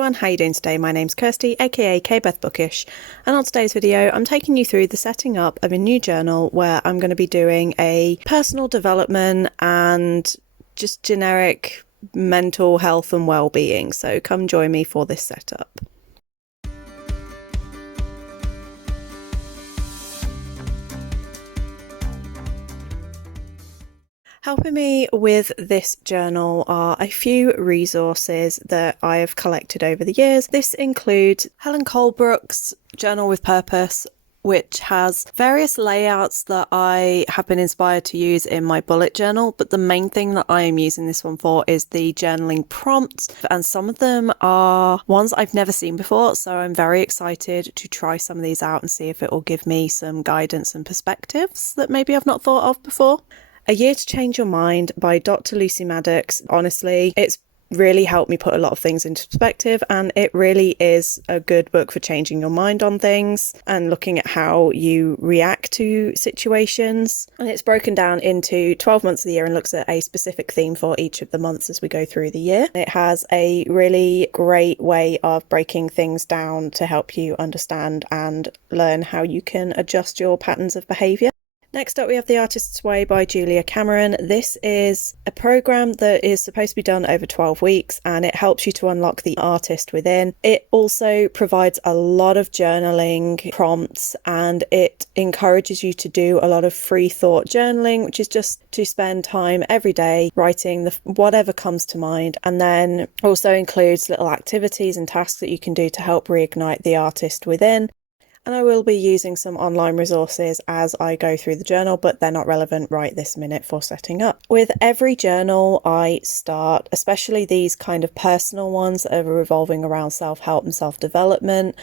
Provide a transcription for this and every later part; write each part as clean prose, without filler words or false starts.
everyone, how you doing today? My name's Kirsty, aka K-Beth Bookish, and on today's video I'm taking you through the setting up of a new journal where I'm going to be doing a personal development and just generic mental health and well-being, so come join me for this setup. Helping me with this journal are a few resources that I have collected over the years. This includes Helen Colebrook's Journal with Purpose, which has various layouts that I have been inspired to use in my bullet journal, but the main thing that I am using this one for is the journaling prompts, and some of them are ones I've never seen before, so I'm very excited to try some of these out and see if it will give me some guidance and perspectives that maybe I've not thought of before. A Year to Change Your Mind by Dr. Lucy Maddox. Honestly, it's really helped me put a lot of things into perspective, and it really is a good book for changing your mind on things and looking at how you react to situations. And it's broken down into 12 months of the year and looks at a specific theme for each of the months as we go through the year. It has a really great way of breaking things down to help you understand and learn how you can adjust your patterns of behaviour. Next up, we have The Artist's Way by Julia Cameron. This is a program that is supposed to be done over 12 weeks, and it helps you to unlock the artist within. It also provides a lot of journaling prompts, and it encourages you to do a lot of free thought journaling, which is just to spend time every day writing whatever comes to mind, and then also includes little activities and tasks that you can do to help reignite the artist within. And I will be using some online resources as I go through the journal, but they're not relevant right this minute for setting up. With every journal I start, especially these kind of personal ones that are revolving around self-help and self-development,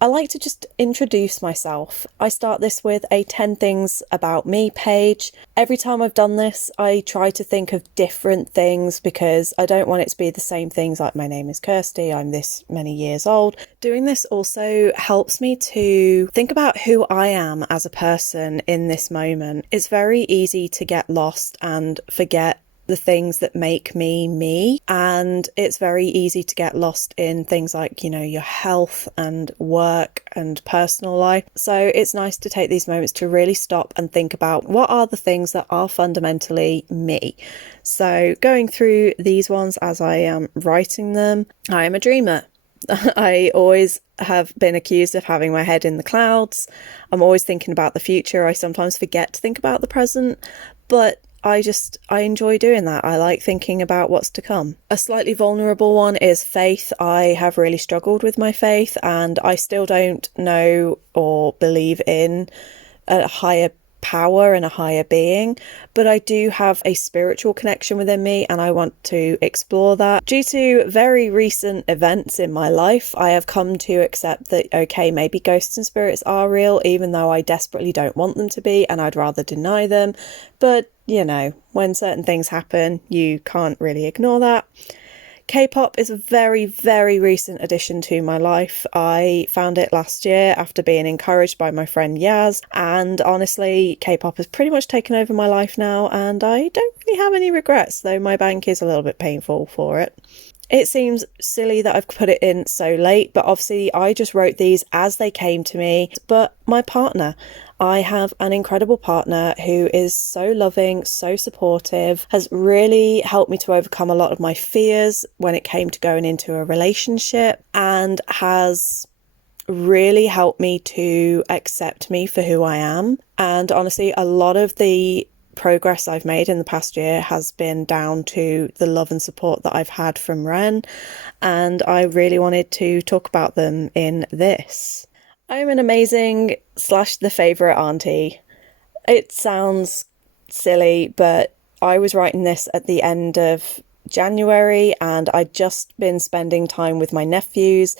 I like to just introduce myself. I start this with a 10 things about me page. Every time I've done this, I try to think of different things because I don't want it to be the same things like my name is Kirsty, I'm this many years old. Doing this also helps me to think about who I am as a person in this moment. It's very easy to get lost and forget the things that make me me, and it's very easy to get lost in things like, your health and work and personal life. So it's nice to take these moments to really stop and think about what are the things that are fundamentally me. So going through these ones as I am writing them, I am a dreamer. I always have been accused of having my head in the clouds. I'm always thinking about the future. I sometimes forget to think about the present, but I enjoy doing that. I like thinking about what's to come. A slightly vulnerable one is faith. I have really struggled with my faith, and I still don't know or believe in a higher power and a higher being, but I do have a spiritual connection within me, and I want to explore that. Due to very recent events in my life, I have come to accept that, okay, maybe ghosts and spirits are real, even though I desperately don't want them to be, and I'd rather deny them. But when certain things happen, you can't really ignore that. K-pop is a very, very recent addition to my life. I found it last year after being encouraged by my friend Yaz, and honestly, K-pop has pretty much taken over my life now, and I don't really have any regrets, though my bank is a little bit painful for it. It seems silly that I've put it in so late, but obviously I just wrote these as they came to me. But my partner, I have an incredible partner who is so loving, so supportive, has really helped me to overcome a lot of my fears when it came to going into a relationship, and has really helped me to accept me for who I am. And honestly, a lot of the progress I've made in the past year has been down to the love and support that I've had from Ren, and I really wanted to talk about them in this. I'm an amazing / the favourite auntie. It sounds silly, but I was writing this at the end of January, and I'd just been spending time with my nephews,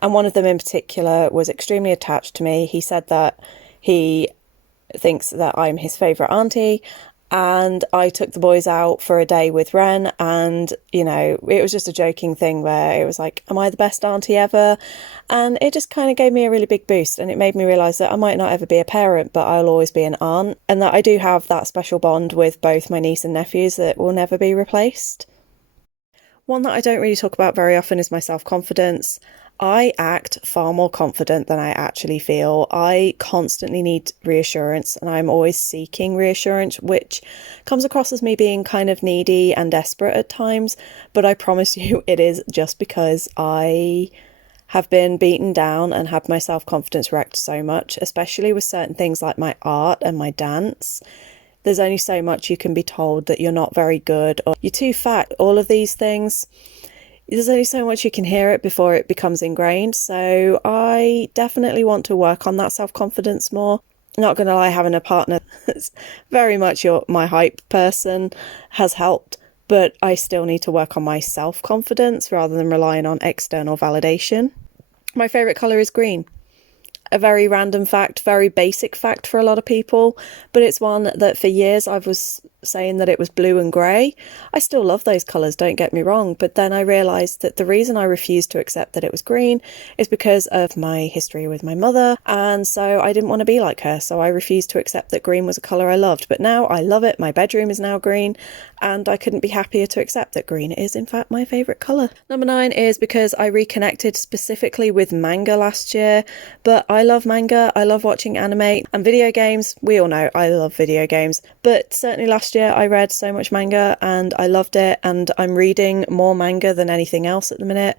and one of them in particular was extremely attached to me. He said that he thinks that I'm his favourite auntie, and I took the boys out for a day with Ren, and it was just a joking thing where it was like, am I the best auntie ever? And it just kind of gave me a really big boost, and it made me realise that I might not ever be a parent, but I'll always be an aunt, and that I do have that special bond with both my niece and nephews that will never be replaced. One that I don't really talk about very often is my self-confidence. I act far more confident than I actually feel. I constantly need reassurance and I'm always seeking reassurance, which comes across as me being kind of needy and desperate at times. But I promise you it is just because I have been beaten down and had my self-confidence wrecked so much, especially with certain things like my art and my dance. There's only so much you can be told that you're not very good or you're too fat, all of these things. There's only so much you can hear it before it becomes ingrained. So I definitely want to work on that self-confidence more. Not going to lie, having a partner that's very much my hype person has helped, but I still need to work on my self-confidence rather than relying on external validation. My favourite colour is green. A very random fact, very basic fact for a lot of people, but it's one that for years I was saying that it was blue and grey. I still love those colours, don't get me wrong, but then I realised that the reason I refused to accept that it was green is because of my history with my mother, and so I didn't want to be like her, so I refused to accept that green was a colour I loved. But now I love it, my bedroom is now green, and I couldn't be happier to accept that green is in fact my favourite colour. Number 9 is because I reconnected specifically with manga last year, but I love manga, I love watching anime and video games. We all know I love video games, but certainly last year I read so much manga and I loved it, and I'm reading more manga than anything else at the minute,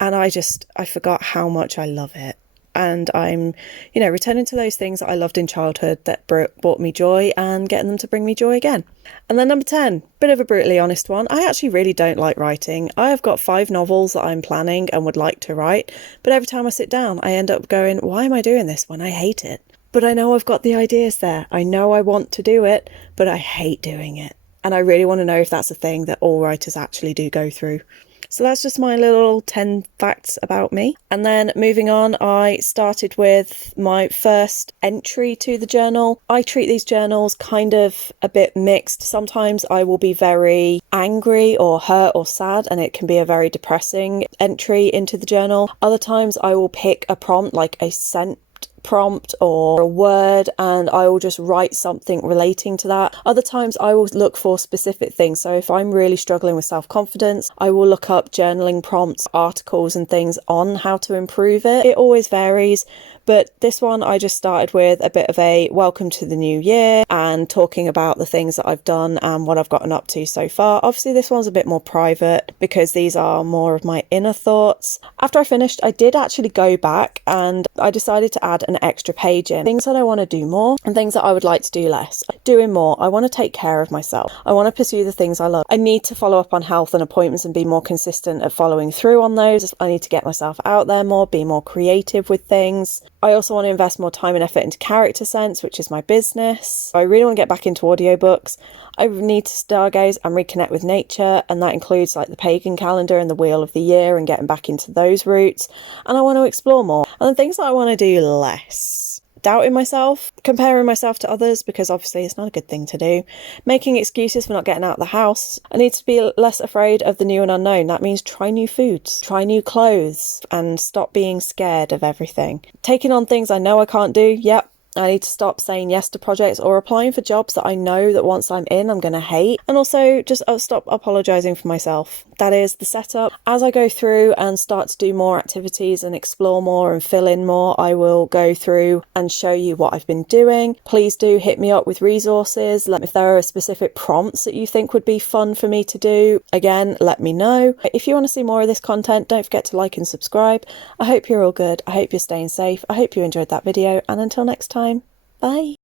and I forgot how much I love it. And I'm, returning to those things that I loved in childhood that brought me joy and getting them to bring me joy again. And then number 10, bit of a brutally honest one. I actually really don't like writing. I have got 5 novels that I'm planning and would like to write, but every time I sit down, I end up going, why am I doing this when I hate it? But I know I've got the ideas there. I know I want to do it, but I hate doing it. And I really want to know if that's a thing that all writers actually do go through. So that's just my little 10 facts about me. And then moving on, I started with my first entry to the journal. I treat these journals kind of a bit mixed. Sometimes I will be very angry or hurt or sad, and it can be a very depressing entry into the journal. Other times I will pick a prompt, like a scent prompt or a word, and I will just write something relating to that. Other times I will look for specific things. So if I'm really struggling with self-confidence, I will look up journaling prompts, articles and things on how to improve it. It always varies, but this one I just started with a bit of a welcome to the new year and talking about the things that I've done and what I've gotten up to so far. Obviously this one's a bit more private because these are more of my inner thoughts. After I finished, I did actually go back and I decided to add an extra page in. Things that I want to do more and things that I would like to do less. Doing more, I want to take care of myself. I want to pursue the things I love. I need to follow up on health and appointments and be more consistent at following through on those. I need to get myself out there more, be more creative with things. I also want to invest more time and effort into character sense, which is my business. I really want to get back into audiobooks. I need to stargaze and reconnect with nature, and that includes like the pagan calendar and the wheel of the year and getting back into those routes. And I want to explore more. And the things that I want to do less. Doubting myself, comparing myself to others, because obviously it's not a good thing to do. Making excuses for not getting out of the house. I need to be less afraid of the new and unknown. That means try new foods, try new clothes, and stop being scared of everything. Taking on things I know I can't do. Yep. I need to stop saying yes to projects or applying for jobs that I know that once I'm in, I'm going to hate. And also just stop apologising for myself. That is the setup. As I go through and start to do more activities and explore more and fill in more, I will go through and show you what I've been doing. Please do hit me up with resources. Let me if there are specific prompts that you think would be fun for me to do. Again, let me know. If you want to see more of this content, don't forget to like and subscribe. I hope you're all good. I hope you're staying safe. I hope you enjoyed that video. And until next time, bye.